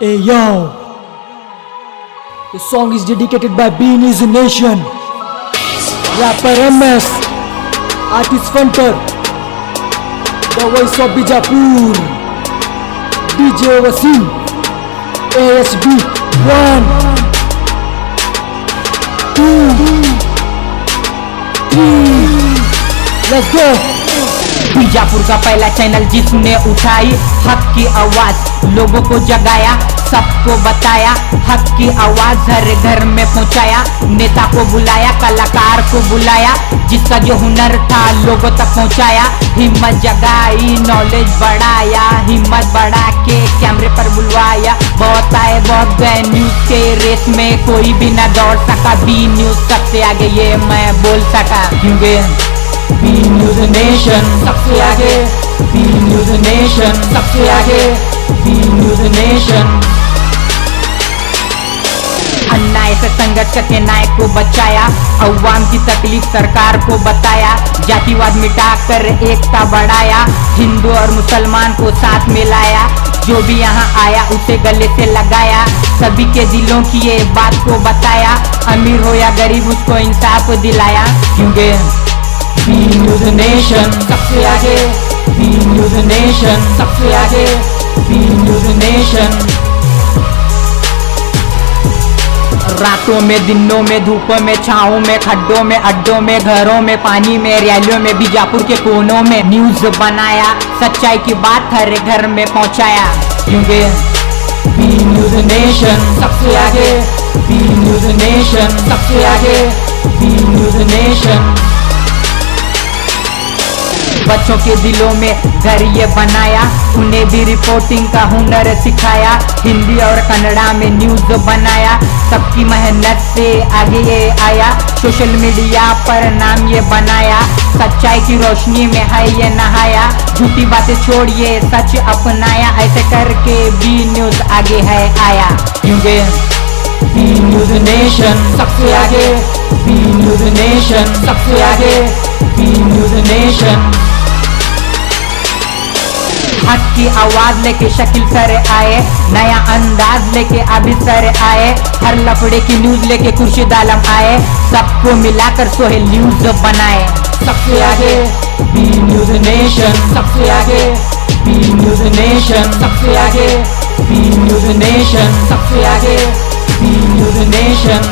Hey yo, the song is dedicated by B News Nation, rapper MS, artist Funter, the voice of Bijapur, DJ Wasim, ASB 1, 2, 3, let's go. Bijapur का पहला channel जिसने उठाई हक की आवाज, लोगों को जगाया, सबको बताया, हक की आवाज हर घर में पहुंचाया। नेता को बुलाया, कलाकार को बुलाया, जिसका जो हुनर था लोगों तक पहुंचाया। हिम्मत जगाई, नॉलेज बढ़ाया, हिम्मत बढ़ा के कैमरे पर बुलवाया। बहुत आए बहुत गए न्यूज के रेस में, कोई भी ना दौड़ सका। बी न्यूज सबसे आगे ये मैं बोल सका, क्योंकि बी न्यूज नेशन सबसे आगे, बी न्यूज नेशन सबसे आगे, बी न्यूज नेशन। अन्याय से संघर्ष करके न्याय को बचाया, अवाम की तकलीफ सरकार को बताया। जातिवाद मिटाकर एकता बढ़ाया, हिंदू और मुसलमान को साथ मिलाया। जो भी यहाँ आया उसे गले से लगाया, सभी के दिलों की ये बात को बताया। अमीर हो या गरीब उसको इंसाफ दिलाया, क्योंकि बी न्यूज नेशन सबसे आगे, बी न्यूज नेशन सबसे आगे, बी न्यूज नेशन। रातों में दिनों में धूपों में छाँवों में खड्डों में अड्डों में घरों में पानी में रैलियों में बीजापुर के कोनों में न्यूज बनाया। सच्चाई की बात हर घर में पहुंचाया, क्योंकि बी न्यूज नेशन सबसे आगे, बी न्यूज नेशन सबसे आगे, बी न्यूज नेशन। बच्चों के दिलों में घर ये बनाया, उन्हें भी रिपोर्टिंग का हुनर सिखाया। हिंदी और कन्नड़ा में न्यूज बनाया, सबकी मेहनत से आगे ये आया। सोशल मीडिया पर नाम ये बनाया, सच्चाई की रोशनी में है ये नहाया। झूठी बातें छोड़िए सच अपनाया, ऐसे करके बी न्यूज आगे है आया, क्योंकि बी न्यूज नेशन सबसे आगे, बी न्यूज नेशन सबसे आगे, बी न्यूज नेशन। हक की आवाज लेके शकील सर आए, नया अंदाज लेके अभी सर आए। हर लफड़े की न्यूज लेके खुर्शीद आलम आए, सबको मिलाकर सोहेल न्यूज बनाए। सबसे आगे बी न्यूज नेशन सबसे आगे, बी न्यूज नेशन सबसे आगे, बी न्यूज नेशन सबसे आगे, बी न्यूज नेशन।